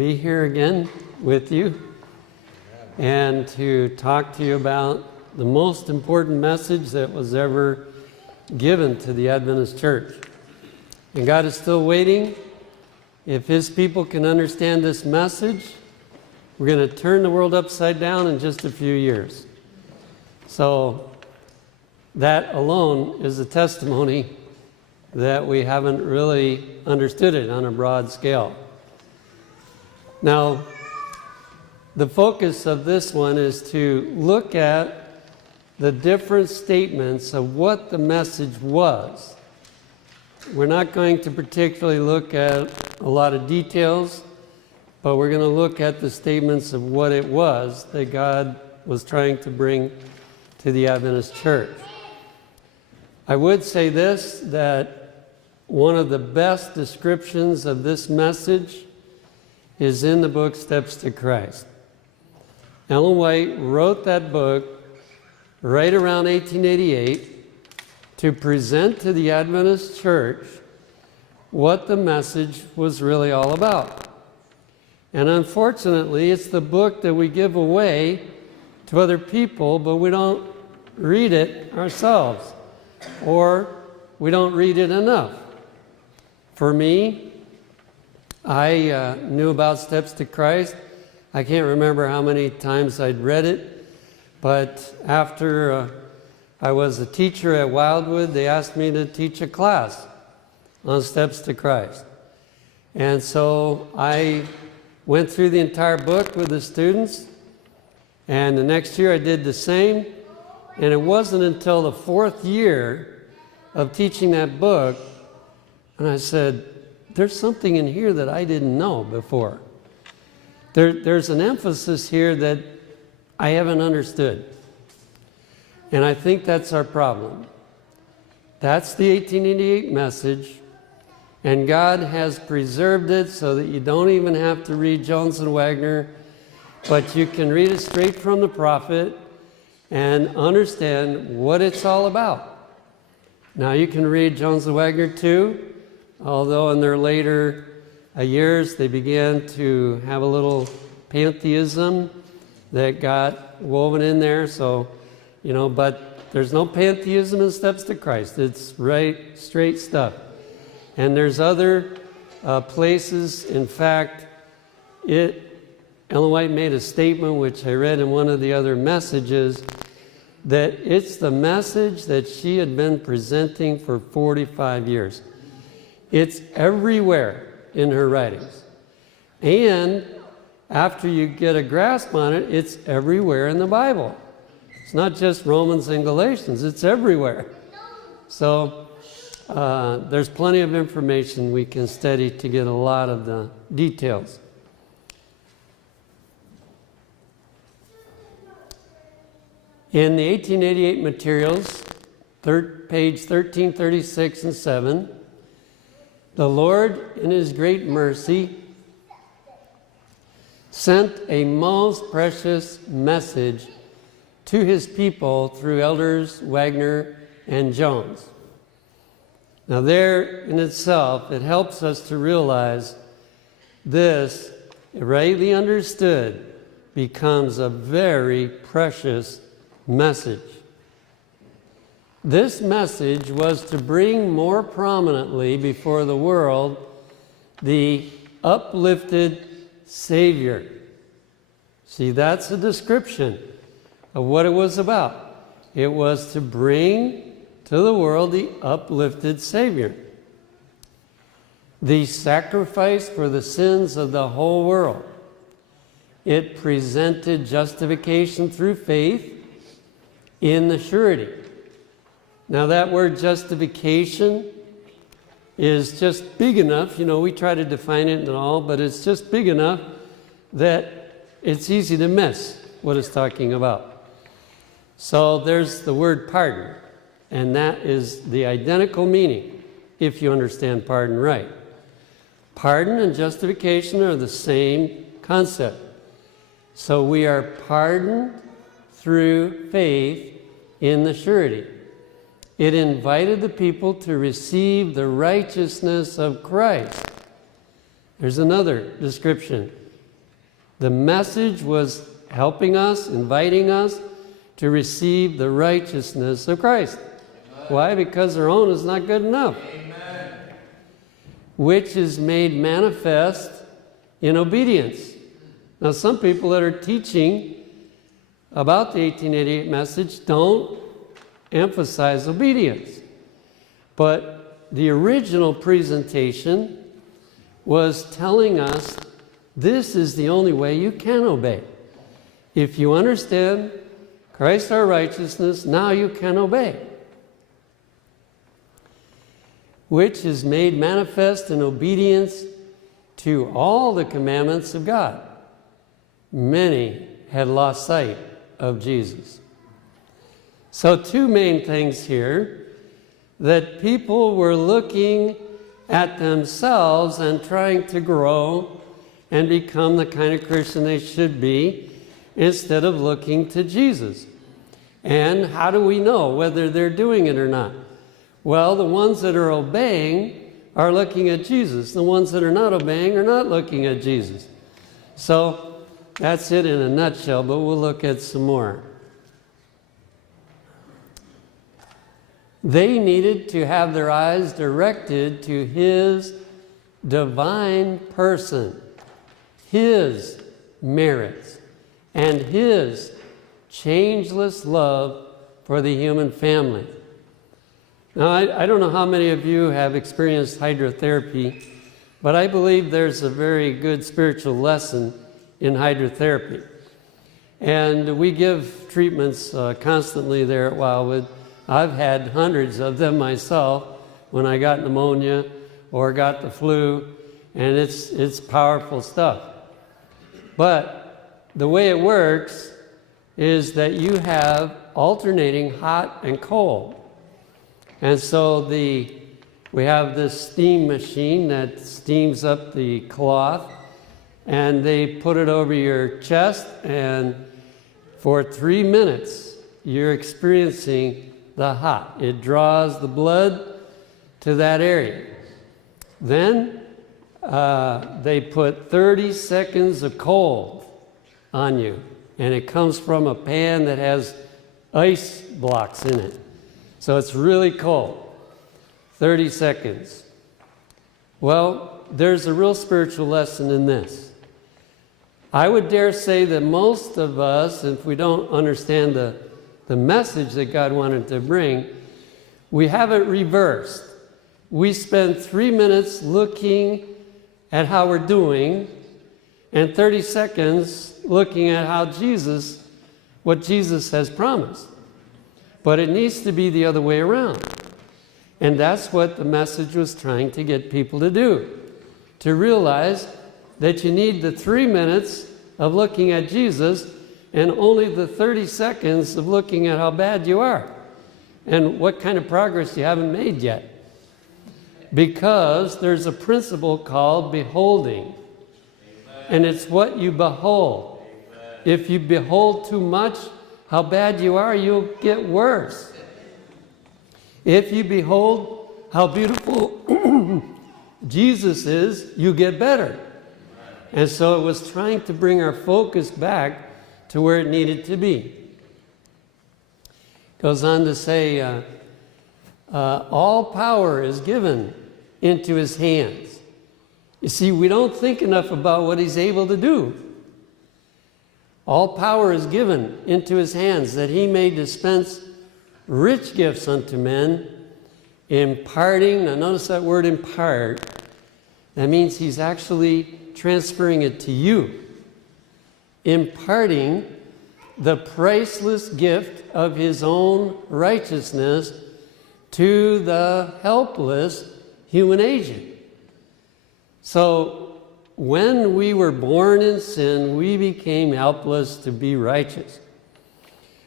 Be here again with you and to talk to you about the most important message that was ever given to the Adventist church. And God is still waiting. If His people can understand this message, we're going to turn the world upside down in just a few years. So that alone is a testimony that we haven't really understood it on a broad scale. Now, the focus of this one is to look at the different statements of what the message was. We're not going to particularly look at a lot of details, but we're going to look at the statements of what it was that God was trying to bring to the Adventist church. I would say this, that one of the best descriptions of this message is in the book Steps to Christ. Ellen White wrote that book right around 1888 to present to the Adventist church what the message was really all about. And unfortunately, it's the book that we give away to other people, but we don't read it ourselves, or we don't read it enough. For me, I knew about Steps to Christ. I can't remember how many times I'd read it, but after I was a teacher at Wildwood, they asked me to teach a class on Steps to Christ. And so I went through the entire book with the students, and the next year I did the same, and it wasn't until the fourth year of teaching that book, and I said, there's something in here that I didn't know before. There's an emphasis here that I haven't understood. And I think that's our problem. That's the 1888 message, and God has preserved it so that you don't even have to read Jones and Wagner, but you can read it straight from the prophet and understand what it's all about. Now you can read Jones and Wagner too, although in their later years they began to have a little pantheism that got woven in there. So, but there's no pantheism in Steps to Christ. It's right, straight stuff. And there's other places. In fact, Ellen White made a statement, which I read in one of the other messages, that it's the message that she had been presenting for 45 years. It's everywhere in her writings. And after you get a grasp on it, it's everywhere in the Bible. It's not just Romans and Galatians, it's everywhere. So there's plenty of information we can study to get a lot of the details. In the 1888 materials, page 1336 and 7, the Lord, in His great mercy, sent a most precious message to His people through elders Wagner and Jones. Now there in itself, it helps us to realize this, rightly understood, becomes a very precious message. This message was to bring more prominently before the world the uplifted Savior. See, that's a description of what it was about. It was to bring to the world the uplifted Savior, the sacrifice for the sins of the whole world. It presented justification through faith in the surety. Now that word justification is just big enough, we try to define it and all, but it's just big enough that it's easy to miss what it's talking about. So there's the word pardon, and that is the identical meaning if you understand pardon right. Pardon and justification are the same concept. So we are pardoned through faith in the surety. It invited the people to receive the righteousness of Christ. There's another description. The message was helping us, inviting us to receive the righteousness of Christ. Amen. Why? Because our own is not good enough. Amen. Which is made manifest in obedience. Now, some people that are teaching about the 1888 message don't emphasize obedience. But the original presentation was telling us this is the only way you can obey. If you understand Christ our righteousness, now you can obey. Which is made manifest in obedience to all the commandments of God. Many had lost sight of Jesus. So two main things here, that people were looking at themselves and trying to grow and become the kind of Christian they should be instead of looking to Jesus. And how do we know whether they're doing it or not? Well, the ones that are obeying are looking at Jesus. The ones that are not obeying are not looking at Jesus. So that's it in a nutshell, but we'll look at some more. They needed to have their eyes directed to His divine person, His merits, and His changeless love for the human family. Now, I don't know how many of you have experienced hydrotherapy, but I believe there's a very good spiritual lesson in hydrotherapy. And we give treatments constantly there at Wildwood. I've had hundreds of them myself when I got pneumonia or got the flu, and it's powerful stuff. But the way it works is that you have alternating hot and cold. And so we have this steam machine that steams up the cloth, and they put it over your chest, and for 3 minutes you're experiencing the hot. It draws the blood to that area. Then they put 30 seconds of cold on you, and it comes from a pan that has ice blocks in it. So it's really cold. 30 seconds. Well, there's a real spiritual lesson in this. I would dare say that most of us, if we don't understand the message that God wanted to bring, we have it reversed. We spend 3 minutes looking at how we're doing, and 30 seconds looking at what Jesus has promised. But it needs to be the other way around. And that's what the message was trying to get people to do. To realize that you need the 3 minutes of looking at Jesus and only the 30 seconds of looking at how bad you are and what kind of progress you haven't made yet. Because there's a principle called beholding. Amen. And it's what you behold. Amen. If you behold too much how bad you are, you'll get worse. If you behold how beautiful Jesus is, you get better. And so it was trying to bring our focus back to where it needed to be. Goes on to say, all power is given into His hands. You see, we don't think enough about what He's able to do. All power is given into His hands, that He may dispense rich gifts unto men, imparting. Now notice that word impart. That means He's actually transferring it to you. Imparting the priceless gift of His own righteousness to the helpless human agent. So when we were born in sin, we became helpless to be righteous.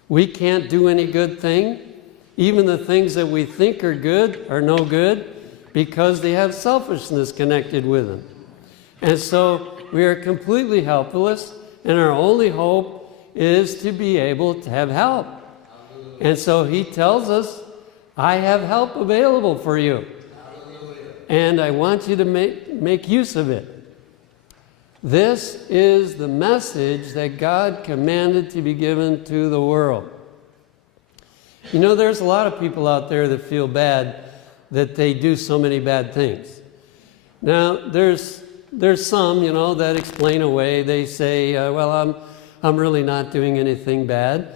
We can't do any good thing. Even the things that we think are good are no good because they have selfishness connected with them. And so we are completely helpless, and our only hope is to be able to have help. And so He tells us, I have help available for you. And I want you to make use of it. This is the message that God commanded to be given to the world. You know, there's a lot of people out there that feel bad that they do so many bad things. Now, there's some, you know, that explain away. They say, well, I'm really not doing anything bad.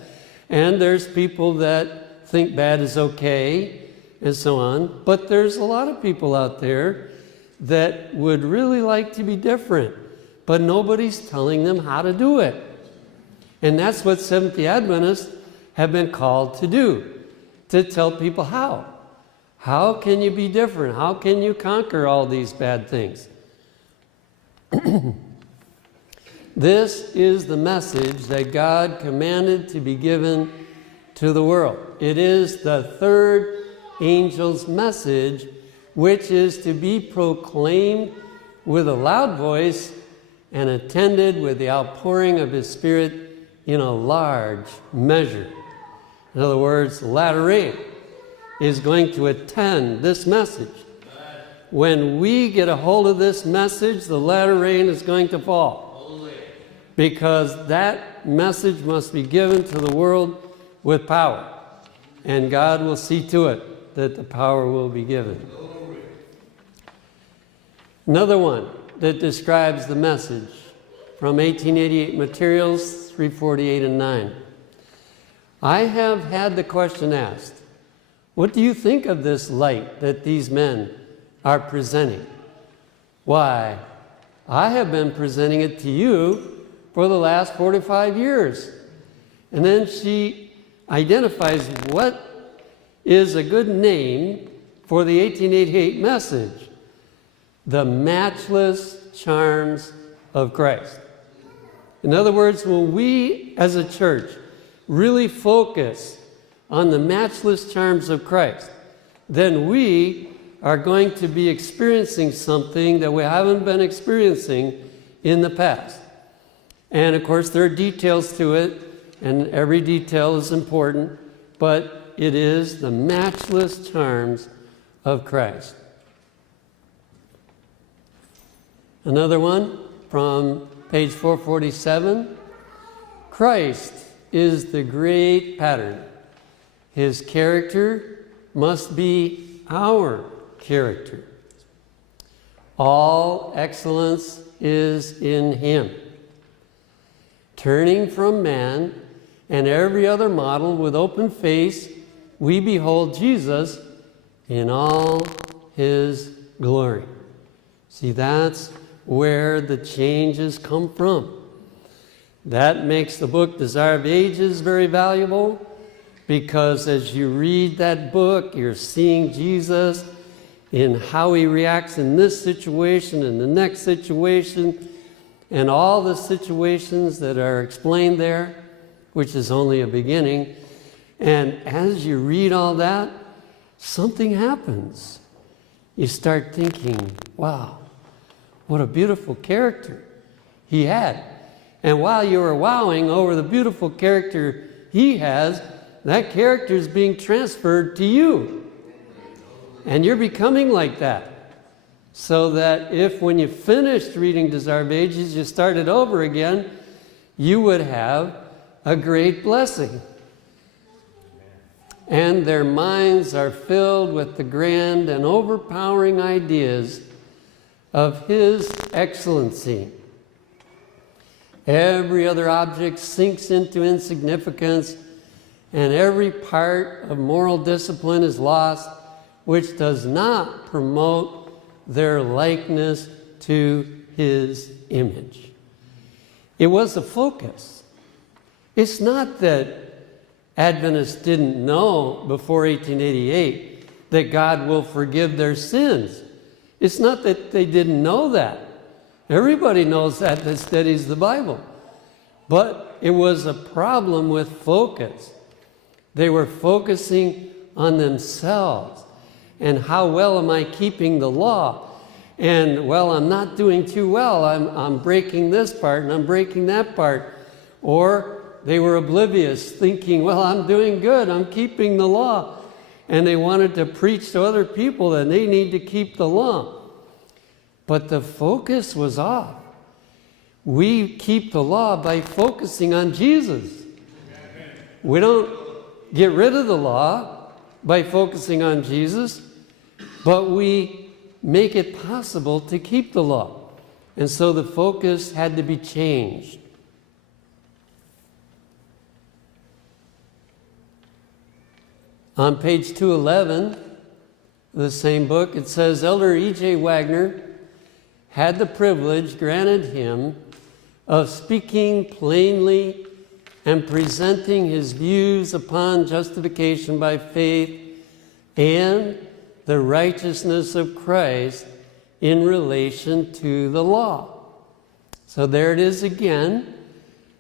And there's people that think bad is okay, and so on. But there's a lot of people out there that would really like to be different, but nobody's telling them how to do it. And that's what Seventh-day Adventists have been called to do, to tell people how. How can you be different? How can you conquer all these bad things? This is the message that God commanded to be given to the world. It is the third angel's message, which is to be proclaimed with a loud voice and attended with the outpouring of His Spirit in a large measure. In other words, the latter rain is going to attend this message. When we get a hold of this message, the latter rain is going to fall. Because that message must be given to the world with power. And God will see to it that the power will be given. Another one that describes the message from 1888 Materials 348 and 9. I have had the question asked, what do you think of this light that these men are presenting? Why, I have been presenting it to you for the last 45 years. And then she identifies what is a good name for the 1888 message: the matchless charms of Christ. In other words, when we as a church really focus on the matchless charms of Christ, then we are going to be experiencing something that we haven't been experiencing in the past. And of course, there are details to it, and every detail is important, but it is the matchless charms of Christ. Another one from page 447. Christ is the great pattern. His character must be our character. All excellence is in Him. Turning from man and every other model with open face, we behold Jesus in all His glory. See, that's where the changes come from. That makes the book Desire of Ages very valuable, because as you read that book, you're seeing Jesus in how He reacts in this situation and the next situation, and all the situations that are explained there, which is only a beginning. And as you read all that, something happens. You start thinking, wow, what a beautiful character He had. And while you were wowing over the beautiful character He has, that character is being transferred to you. And you're becoming like that. So that if when you finished reading Desire of Ages, you started over again, you would have a great blessing. And their minds are filled with the grand and overpowering ideas of His excellency. Every other object sinks into insignificance, and every part of moral discipline is lost, which does not promote their likeness to His image. It was a focus. It's not that Adventists didn't know before 1888 that God will forgive their sins. It's not that they didn't know that. Everybody knows that studies the Bible. But it was a problem with focus. They were focusing on themselves. And how well am I keeping the law? And, well, I'm not doing too well. I'm breaking this part and I'm breaking that part. Or they were oblivious, thinking, well, I'm doing good. I'm keeping the law. And they wanted to preach to other people that they need to keep the law. But the focus was off. We keep the law by focusing on Jesus. We don't get rid of the law by focusing on Jesus, but we make it possible to keep the law. And so the focus had to be changed. On page 211 of the same book, it says, Elder E.J. Wagner had the privilege granted him of speaking plainly and presenting his views upon justification by faith and the righteousness of Christ in relation to the law. So there it is again,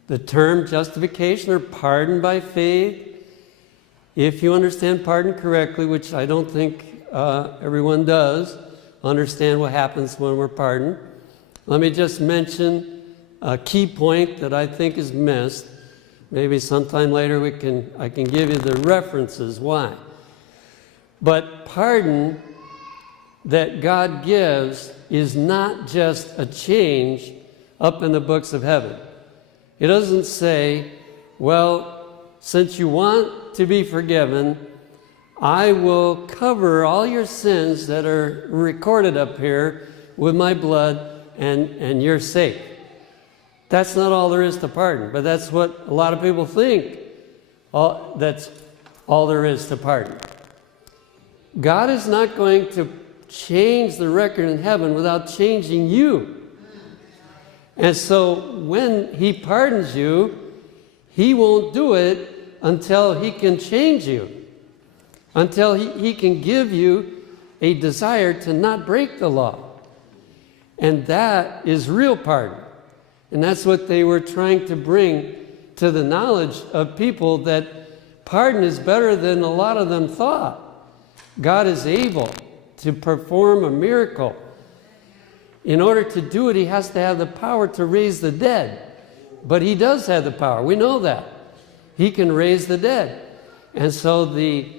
the term justification or pardon by faith. If you understand pardon correctly, which I don't think everyone does, understand what happens when we're pardoned. Let me just mention a key point that I think is missed. Maybe sometime later I can give you the references why. But pardon that God gives is not just a change up in the books of heaven. It doesn't say, well, since you want to be forgiven, I will cover all your sins that are recorded up here with my blood, and you're safe. That's not all there is to pardon, but that's what a lot of people think. That's all there is to pardon. God is not going to change the record in heaven without changing you. And so when He pardons you, He won't do it until He can change you, until he can give you a desire to not break the law. And that is real pardon. And that's what they were trying to bring to the knowledge of people, that pardon is better than a lot of them thought. God is able to perform a miracle. In order to do it, He has to have the power to raise the dead. But He does have the power. We know that. He can raise the dead. And so the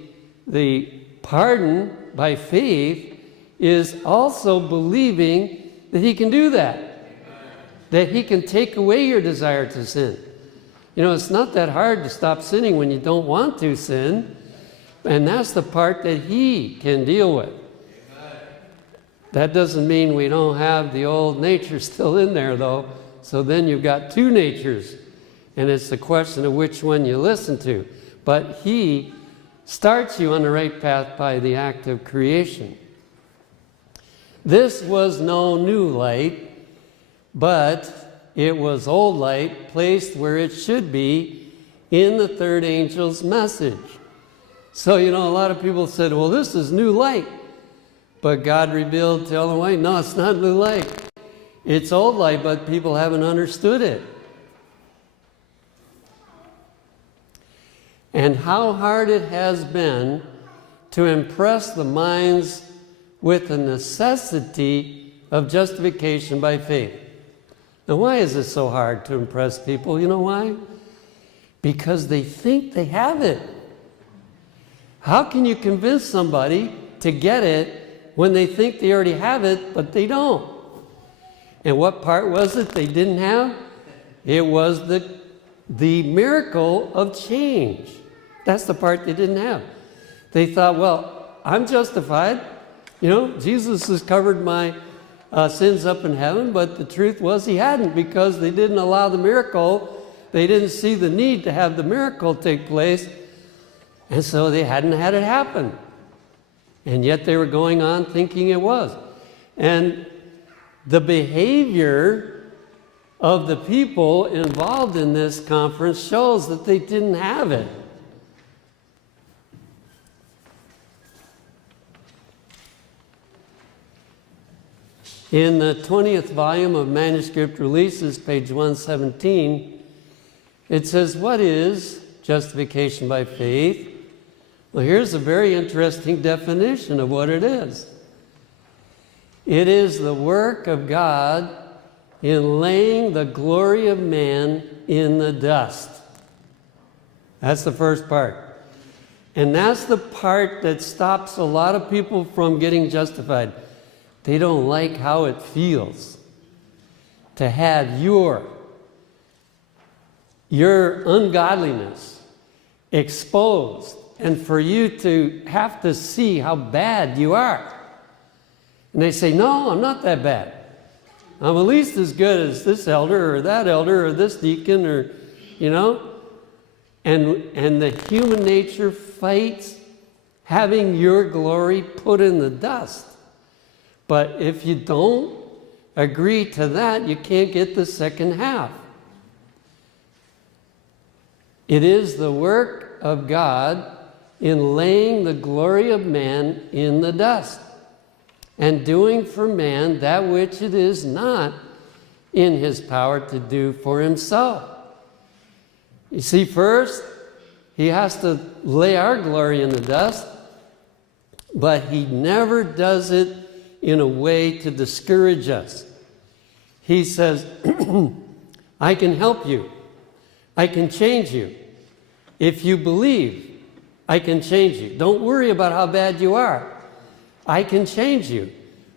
pardon by faith is also believing that He can do that. That He can take away your desire to sin. You know, it's not that hard to stop sinning when you don't want to sin. And that's the part that He can deal with. That doesn't mean we don't have the old nature still in there, though. So then you've got two natures. And it's the question of which one you listen to. But He starts you on the right path by the act of creation. This was no new light, but it was old light placed where it should be in the third angel's message. So, you know, a lot of people said, well, this is new light. But God revealed to Ellen White, no, it's not new light. It's old light, but people haven't understood it. And how hard it has been to impress the minds with the necessity of justification by faith. Now, why is it so hard to impress people? You know why? Because they think they have it. How can you convince somebody to get it when they think they already have it, but they don't? And what part was it they didn't have? It was the miracle of change. That's the part they didn't have. They thought, well, I'm justified. You know, Jesus has covered my sins up in heaven, but the truth was He hadn't, because they didn't allow the miracle. They didn't see the need to have the miracle take place, and so they hadn't had it happen. And yet they were going on thinking it was. And the behavior of the people involved in this conference shows that they didn't have it. In the 20th volume of Manuscript Releases, page 117, it says, what is justification by faith? Well, here's a very interesting definition of what it is. It is the work of God in laying the glory of man in the dust. That's the first part. And that's the part that stops a lot of people from getting justified. They don't like how it feels. to have your ungodliness exposed, and for you to have to see how bad you are. And they say, no, I'm not that bad. I'm at least as good as this elder or that elder or this deacon, or, you know. And the human nature fights having your glory put in the dust. But if you don't agree to that, you can't get the second half. It is the work of God in laying the glory of man in the dust, and doing for man that which it is not in his power to do for himself. You see, first, he has to lay our glory in the dust, but he never does it in a way to discourage us. He says, I can help you. I can change you. If you believe, I can change you. Don't worry about how bad you are. I can change you,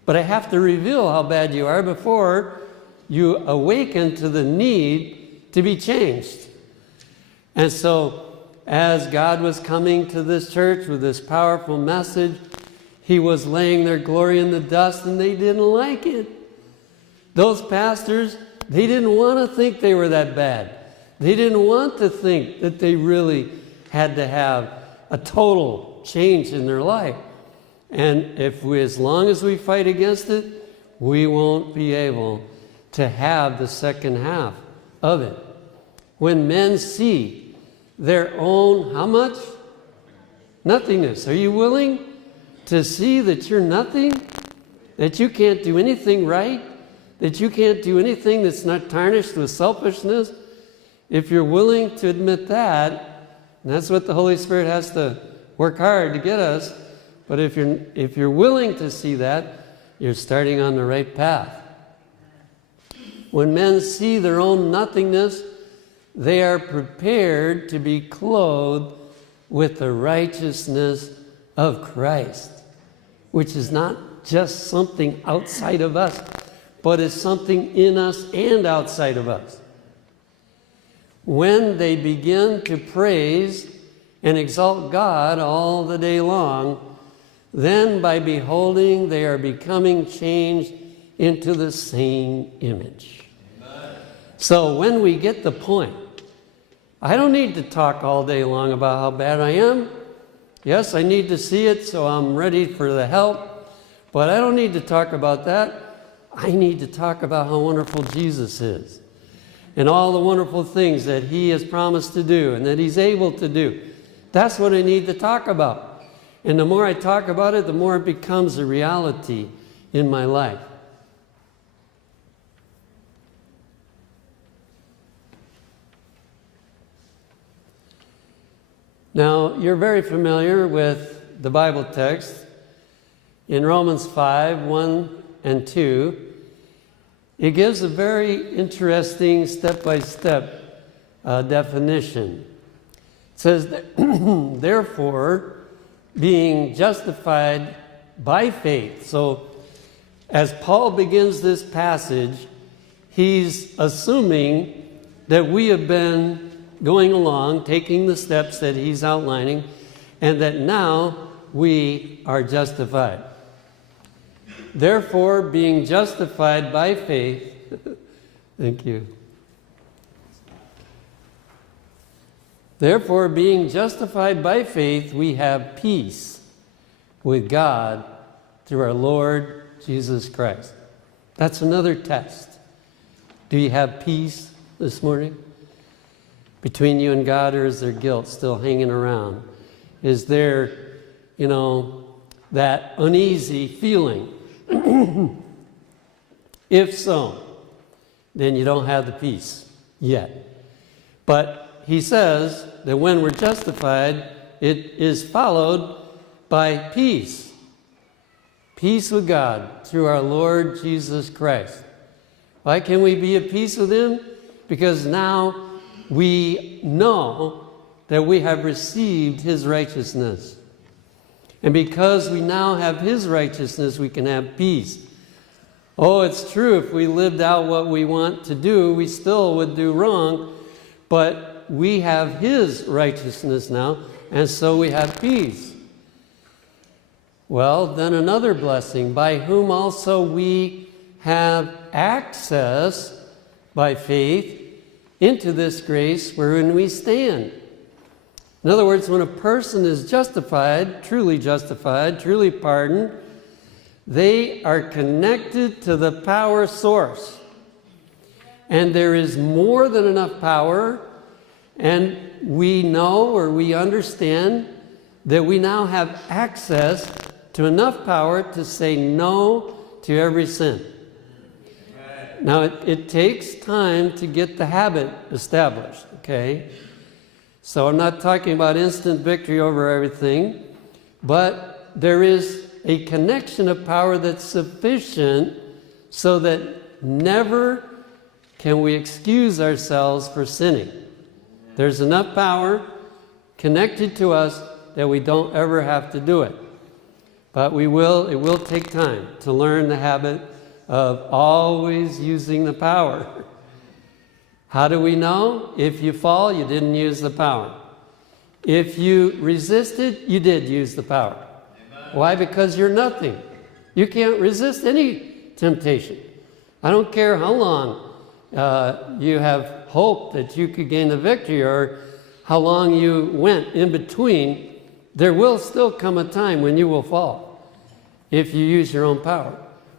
but I have to reveal how bad you are before you awaken to the need to be changed. And so, as God was coming to this church with this powerful message, he was laying their glory in the dust, and they didn't like it. Those pastors, they didn't want to think they were that bad. They didn't want to think that they really had to have a total change in their life. And as long as we fight against it, we won't be able to have the second half of it. When men see their own, how much? Nothingness. Are you willing to see that you're nothing? That you can't do anything right? That you can't do anything that's not tarnished with selfishness? If you're willing to admit that, and that's what the Holy Spirit has to work hard to get us. But if you're willing to see that, you're starting on the right path. When men see their own nothingness, they are prepared to be clothed with the righteousness of Christ, which is not just something outside of us, but is something in us and outside of us. When they begin to praise and exalt God all the day long, then by beholding, they are becoming changed into the same image. Amen. So when we get the point, I don't need to talk all day long about how bad I am. Yes, I need to see it so I'm ready for the help, but I don't need to talk about that. I need to talk about how wonderful Jesus is and all the wonderful things that he has promised to do and that he's able to do. That's what I need to talk about. And the more I talk about it, the more it becomes a reality in my life. Now, you're very familiar with the Bible text. In Romans 5, 1 and 2, it gives a very interesting step-by-step definition. It says, that, therefore, being justified by faith. So, as Paul begins this passage, he's assuming that we have been going along, taking the steps that he's outlining, and that now we are justified. Therefore, being justified by faith, thank you. Therefore, being justified by faith, we have peace with God through our Lord Jesus Christ. That's another test. Do you have peace this morning between you and God, or is there guilt still hanging around? Is there, that uneasy feeling? If so, then you don't have the peace yet. But he says that when we're justified, it is followed by peace. Peace with God through our Lord Jesus Christ. Why can we be at peace with him? Because now we know that we have received his righteousness. And because we now have his righteousness, we can have peace. Oh, it's true, if we lived out what we want to do, we still would do wrong, but we have his righteousness now, and so we have peace. Well, then another blessing, by whom also we have access by faith into this grace wherein we stand. In other words, when a person is justified, truly pardoned, they are connected to the power source. And there is more than enough power, and we know or we understand that we now have access to enough power to say no to every sin. Now, it takes time to get the habit established, okay? So I'm not talking about instant victory over everything, but there is a connection of power that's sufficient so that never can we excuse ourselves for sinning. There's enough power connected to us that we don't ever have to do it. But it will take time to learn the habit of always using the power. How do we know? If you fall, you didn't use the power. If you resisted, you did use the power. Amen. Why? Because you're nothing. You can't resist any temptation. I don't care how long you have hope that you could gain the victory or how long you went in between, there will still come a time when you will fall if you use your own power.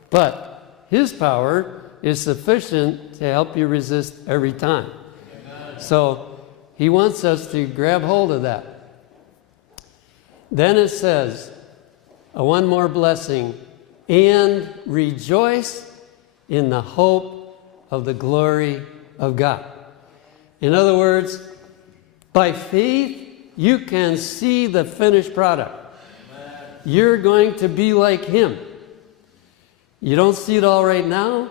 But his power is sufficient to help you resist every time. Amen. So he wants us to grab hold of that. Then it says, one more blessing, and rejoice in the hope of the glory of God. In other words, by faith, you can see the finished product. Amen. You're going to be like him. You don't see it all right now,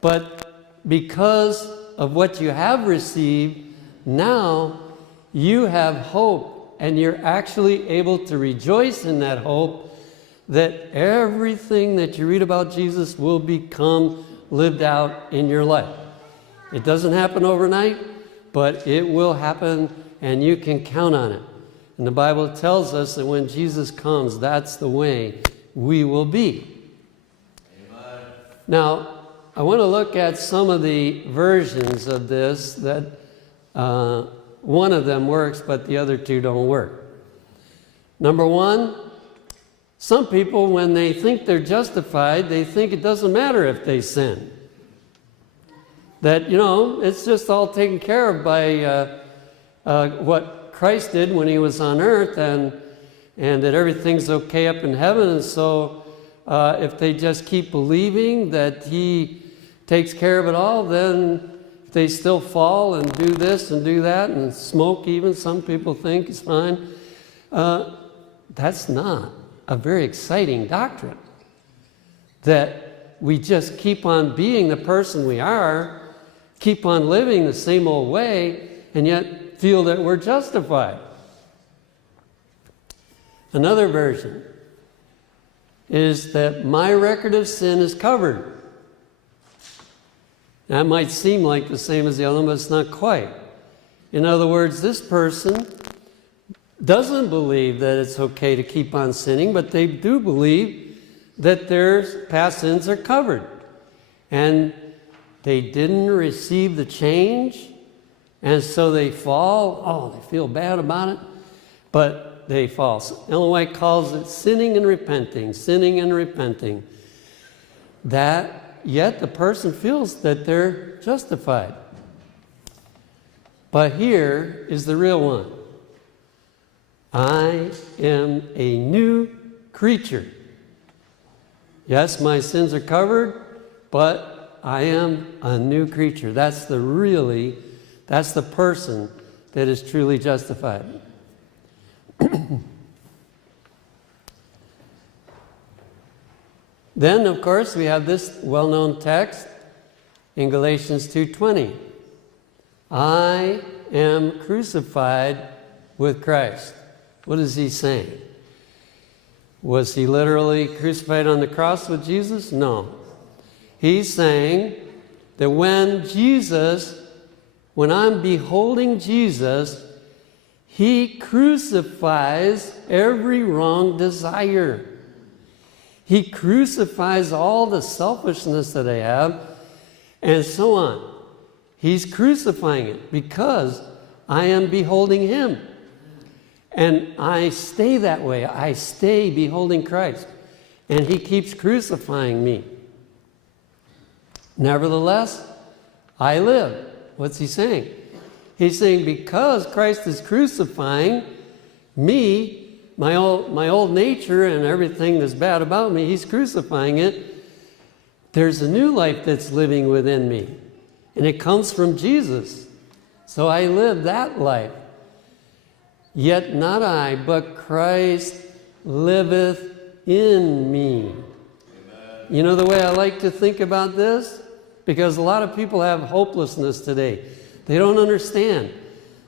but because of what you have received, now you have hope, and you're actually able to rejoice in that hope that everything that you read about Jesus will become lived out in your life. It doesn't happen overnight, but it will happen, and you can count on it. And the Bible tells us that when Jesus comes, that's the way we will be. Amen. Now, I want to look at some of the versions of this that one of them works, but the other two don't work. Number one, some people, when they think they're justified, they think it doesn't matter if they sin. That, it's just all taken care of by what Christ did when he was on earth, and that everything's okay up in heaven. And so if they just keep believing that he takes care of it all, then if they still fall and do this and do that and smoke even, some people think is fine. That's not a very exciting doctrine. That we just keep on being the person we are, keep on living the same old way, and yet feel that we're justified. Another version is that my record of sin is covered. That might seem like the same as the other one, but it's not quite. In other words, this person doesn't believe that it's okay to keep on sinning, but they do believe that their past sins are covered. And they didn't receive the change, and so they fall. Oh, they feel bad about it, but they fall. Ellen White calls it sinning and repenting, sinning and repenting. Yet the person feels that they're justified. But here is the real one. I am a new creature. Yes, my sins are covered, but I am a new creature. That's the person that is truly justified. Then, of course, we have this well-known text in Galatians 2:20. I am crucified with Christ. What is he saying? Was he literally crucified on the cross with Jesus? No. He's saying that when I'm beholding Jesus, he crucifies every wrong desire. He crucifies all the selfishness that I have, and so on. He's crucifying it because I am beholding him. And I stay that way. I stay beholding Christ. And he keeps crucifying me. Nevertheless, I live. What's he saying? He's saying because Christ is crucifying me, my old nature and everything that's bad about me, he's crucifying it. There's a new life that's living within me. And it comes from Jesus. So I live that life. Yet not I, but Christ liveth in me. Amen. You know the way I like to think about this? Because a lot of people have hopelessness today. They don't understand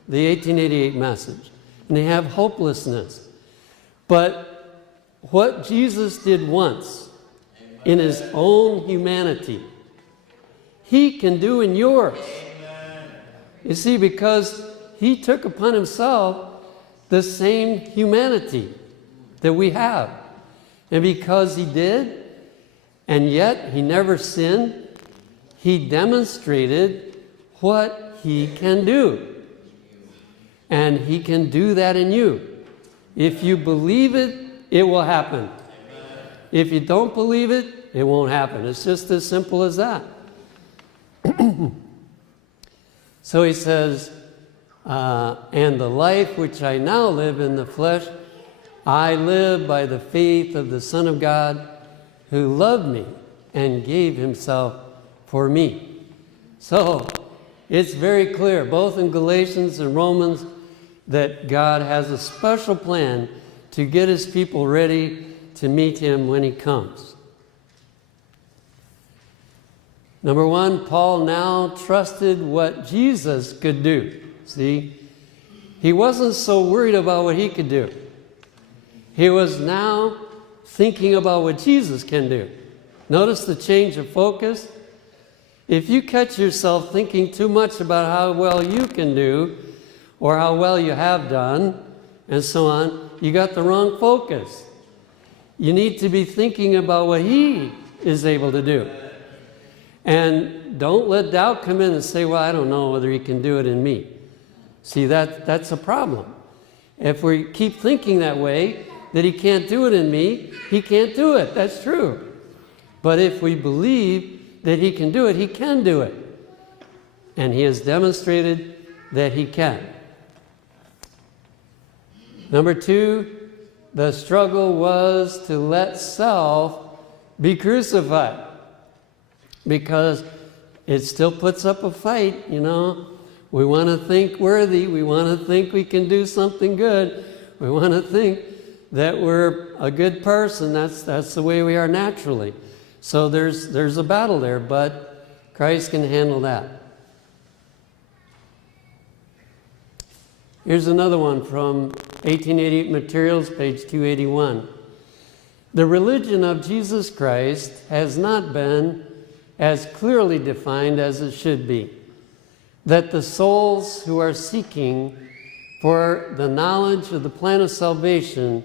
the 1888 message. And they have hopelessness. But what Jesus did once in his own humanity, he can do in yours. You see, because he took upon himself the same humanity that we have. And because he did, and yet he never sinned, he demonstrated what he can do. And he can do that in you. If you believe it, it will happen. If you don't believe it, it won't happen. It's just as simple as that. So he says, and the life which I now live in the flesh, I live by the faith of the Son of God, who loved me and gave himself for me. So it's very clear, both in Galatians and Romans, that God has a special plan to get his people ready to meet him when he comes. Number one, Paul now trusted what Jesus could do. See, he wasn't so worried about what he could do. He was now thinking about what Jesus can do. Notice the change of focus. If you catch yourself thinking too much about how well you can do, or how well you have done, and so on, you got the wrong focus. You need to be thinking about what he is able to do. And don't let doubt come in and say, well, I don't know whether he can do it in me. See, that's a problem. If we keep thinking that way, that he can't do it in me, he can't do it. That's true. But if we believe that he can do it, he can do it. And he has demonstrated that he can. Number two, the struggle was to let self be crucified. Because it still puts up a fight, you know. We want to think worthy. We want to think we can do something good. We want to think that we're a good person. That's the way we are naturally. So there's a battle there, but Christ can handle that. Here's another one from 1888 Materials, page 281. The religion of Jesus Christ has not been as clearly defined as it should be, that the souls who are seeking for the knowledge of the plan of salvation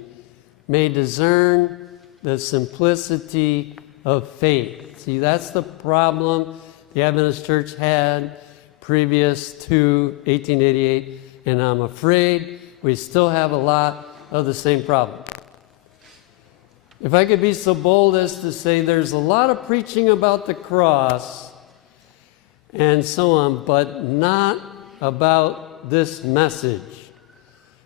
may discern the simplicity of faith. See, that's the problem the Adventist Church had previous to 1888, and I'm afraid we still have a lot of the same problem. If I could be so bold as to say there's a lot of preaching about the cross and so on, but not about this message.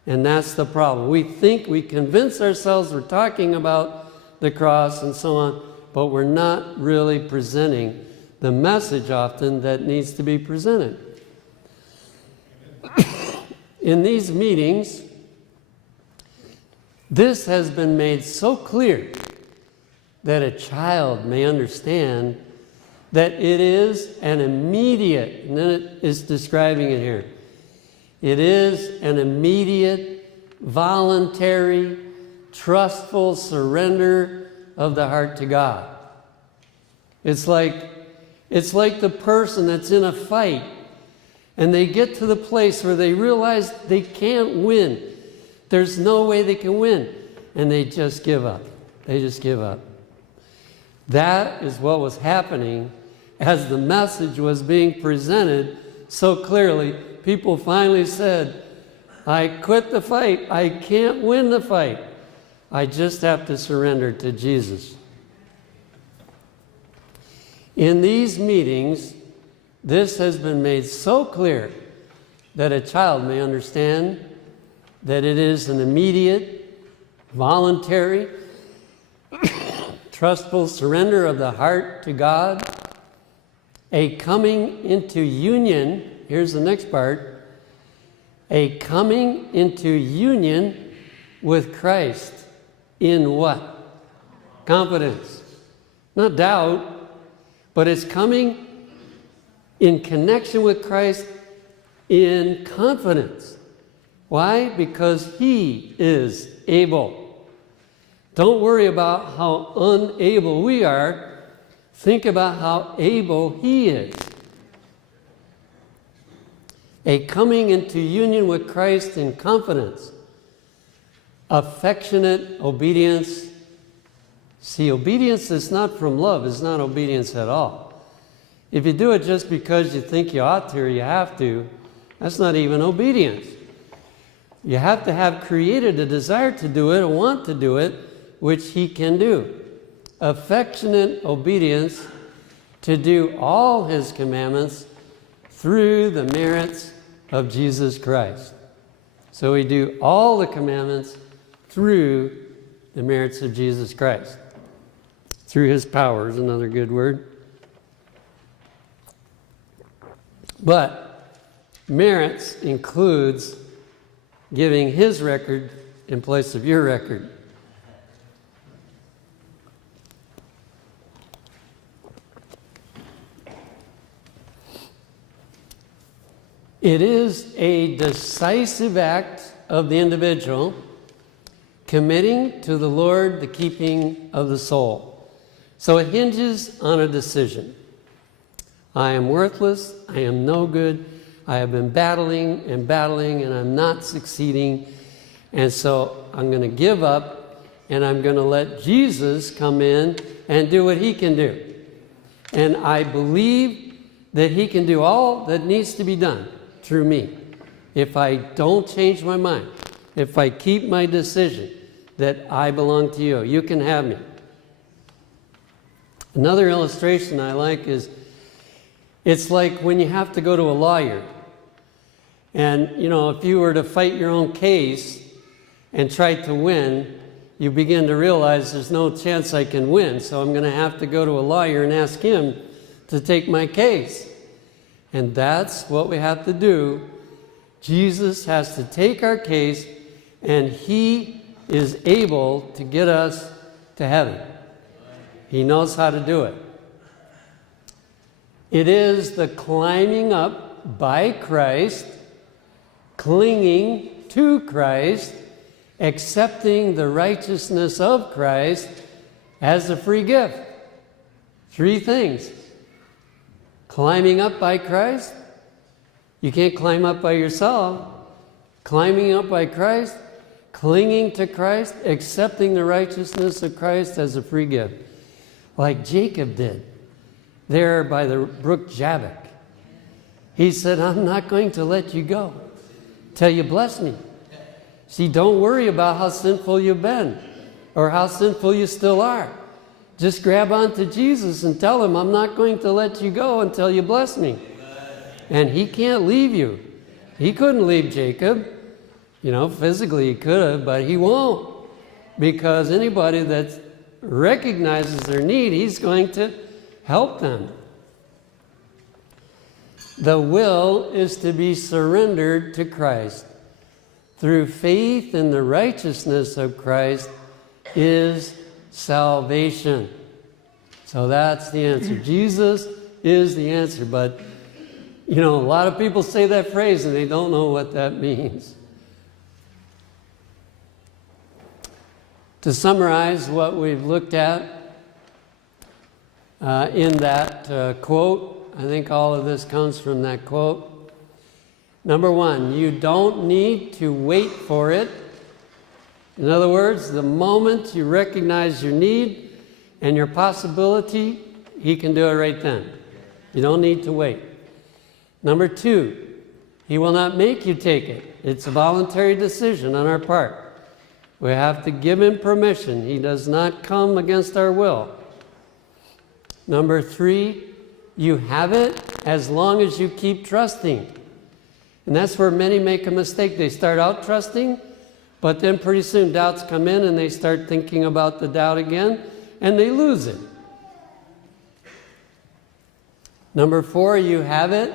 And that's the problem. We think, we convince ourselves we're talking about the cross and so on, but we're not really presenting the message often that needs to be presented. In these meetings, this has been made so clear that a child may understand that it is an immediate, and then it is describing it here, it is an immediate, voluntary, trustful surrender of the heart to God. It's like the person that's in a fight and they get to the place where they realize they can't win. There's no way they can win. And they just give up. They just give up. That is what was happening as the message was being presented so clearly. People finally said, I quit the fight. I can't win the fight. I just have to surrender to Jesus. In these meetings, this has been made so clear that a child may understand that it is an immediate, voluntary, trustful surrender of the heart to God, a coming into union. Here's the next part. A coming into union with Christ in what? Confidence. Not doubt, but it's coming in connection with Christ in confidence. Why? Because He is able. Don't worry about how unable we are. Think about how able He is. A coming into union with Christ in confidence. Affectionate obedience. See, obedience is not from love. It's not obedience at all. If you do it just because you think you ought to or you have to, that's not even obedience. You have to have created a desire to do it, a want to do it, which He can do. Affectionate obedience to do all His commandments through the merits of Jesus Christ. So we do all the commandments through the merits of Jesus Christ. Through His power is another good word. But merits includes giving His record in place of your record. It is a decisive act of the individual committing to the Lord the keeping of the soul. So it hinges on a decision. I am worthless. I am no good. I have been battling and battling and I'm not succeeding. And so I'm going to give up and I'm going to let Jesus come in and do what He can do. And I believe that He can do all that needs to be done through me. If I don't change my mind, if I keep my decision that I belong to you, you can have me. Another illustration I like is, it's like when you have to go to a lawyer. And, if you were to fight your own case and try to win, you begin to realize there's no chance I can win, so I'm going to have to go to a lawyer and ask him to take my case. And that's what we have to do. Jesus has to take our case, and He is able to get us to heaven. He knows how to do it. It is the climbing up by Christ, clinging to Christ, accepting the righteousness of Christ as a free gift. 3 things. Climbing up by Christ. You can't climb up by yourself. Climbing up by Christ, clinging to Christ, accepting the righteousness of Christ as a free gift. Like Jacob did there by the brook Jabbok. He said, I'm not going to let you go till you bless me. See, don't worry about how sinful you've been or how sinful you still are. Just grab onto Jesus and tell Him, I'm not going to let you go until you bless me. And He can't leave you. He couldn't leave Jacob. Physically He could have, but He won't. Because anybody that recognizes their need, He's going to help them. The will is to be surrendered to Christ. Through faith in the righteousness of Christ is salvation. So that's the answer. Jesus is the answer. But, a lot of people say that phrase and they don't know what that means. To summarize what we've looked at, in that quote. I think all of this comes from that quote. Number one, you don't need to wait for it. In other words, the moment you recognize your need and your possibility, he can do it right then. You don't need to wait. Number two, he will not make you take it. It's a voluntary decision on our part. We have to give him permission. He does not come against our will. Number three, you have it as long as you keep trusting. And that's where many make a mistake. They start out trusting, but then pretty soon doubts come in and they start thinking about the doubt again, and they lose it. Number four, you have it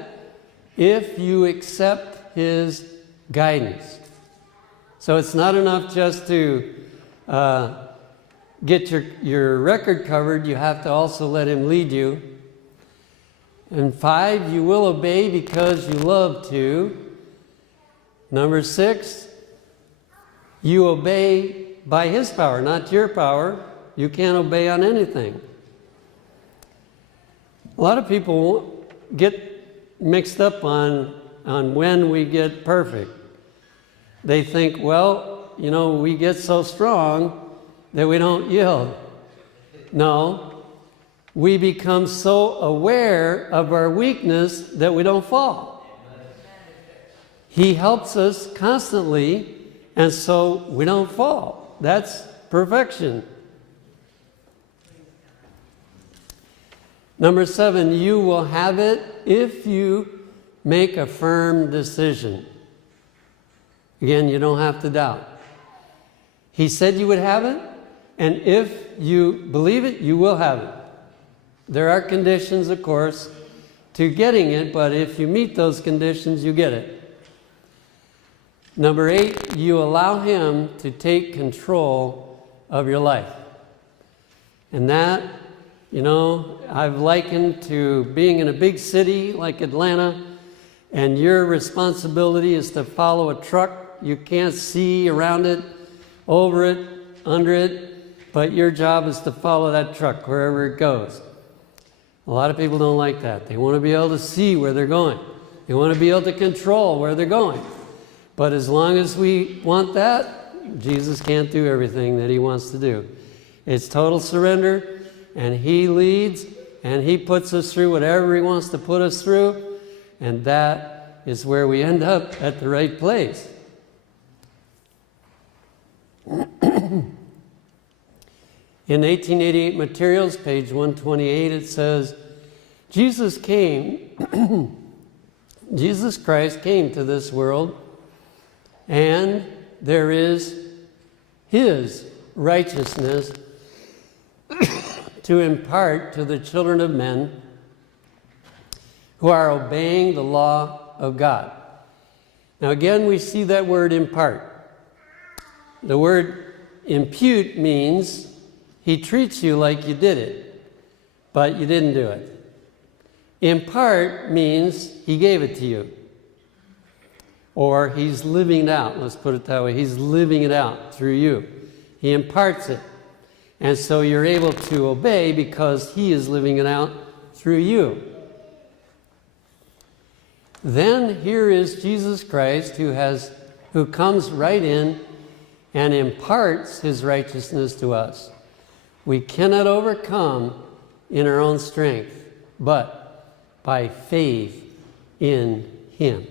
if you accept his guidance. So it's not enough just to get your record covered. You have to also let him lead you. And five, you will obey because you love to. Number six, you obey by his power, not your power. You can't obey on anything. A lot of people get mixed up on when we get perfect. They think, well, you know, we get so strong that we don't yield. No, we become so aware of our weakness that we don't fall. He helps us constantly, and so we don't fall. That's perfection. Number seven, you will have it if you make a firm decision. Again, you don't have to doubt. He said you would have it, and if you believe it, you will have it. There are conditions, of course, to getting it, but if you meet those conditions, you get it. Number eight, you allow him to take control of your life. And that, you know, I've likened to being in a big city like Atlanta, and your responsibility is to follow a truck. You can't see around it, over it, under it, but your job is to follow that truck wherever it goes. A lot of people don't like that. They want to be able to see where they're going. They want to be able to control where they're going. But as long as we want that, Jesus can't do everything that he wants to do. It's total surrender, and he leads, and he puts us through whatever he wants to put us through, and that is where we end up at the right place. In 1888 Materials, page 128, it says, Jesus Christ came to this world, and there is his righteousness to impart to the children of men who are obeying the law of God. Now again, we see that word impart. The word impute means he treats you like you did it, but you didn't do it. Impart means he gave it to you. Or he's living it out. Let's put it that way. He's living it out through you. He imparts it. And so you're able to obey because he is living it out through you. Then here is Jesus Christ who comes right in and imparts his righteousness to us. We cannot overcome in our own strength, but by faith in him.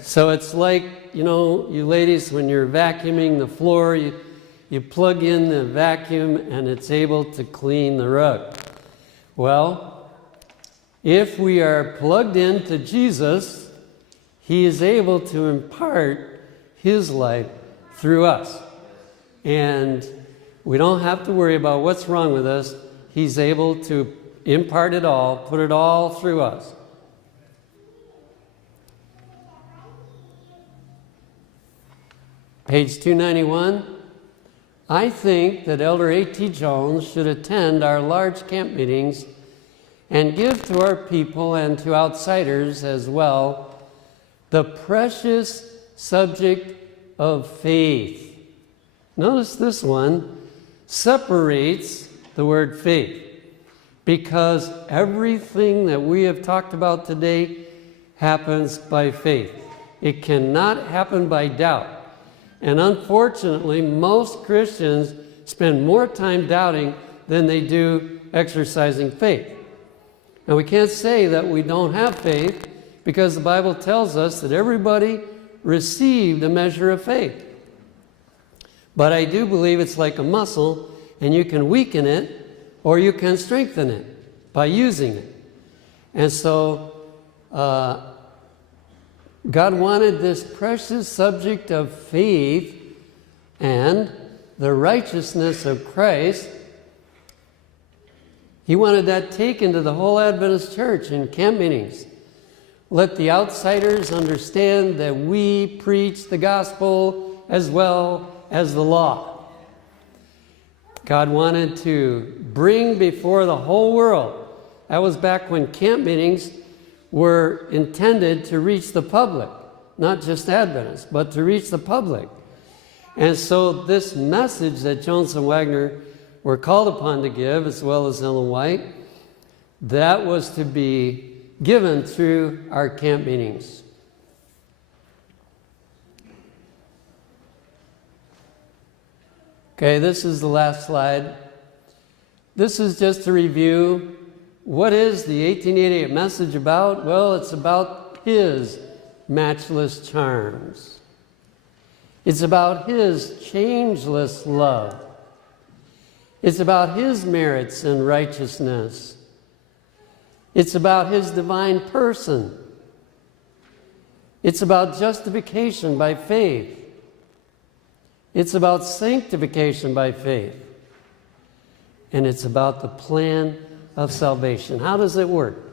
So it's like, you know, you ladies, when you're vacuuming the floor, you plug in the vacuum and it's able to clean the rug. Well, if we are plugged into Jesus, he is able to impart his life through us. And we don't have to worry about what's wrong with us. He's able to impart it all, put it all through us. Page 291. I think that Elder A.T. Jones should attend our large camp meetings and give to our people and to outsiders as well the precious subject of faith. Notice this one separates the word faith. because everything that we have talked about today happens by faith. It cannot happen by doubt. And unfortunately, most Christians spend more time doubting than they do exercising faith. And we can't say that we don't have faith, because the Bible tells us that everybody received a measure of faith. But I do believe it's like a muscle, and you can weaken it or you can strengthen it by using it. And so God wanted this precious subject of faith and the righteousness of Christ. He wanted that taken to the whole Adventist church in camp meetings. Let the outsiders understand that we preach the gospel as well as the law. God wanted to bring before the whole world. That was back when camp meetings were intended to reach the public, not just Adventists, but to reach the public. And so this message that Jones and Wagner were called upon to give, as well as Ellen White, that was to be given through our camp meetings. Okay, this is the last slide. This is just to review. What is the 1888 message about? Well, it's about His matchless charms. It's about His changeless love. It's about His merits and righteousness. It's about His divine person. It's about justification by faith. It's about sanctification by faith. And it's about the plan of salvation. How does it work?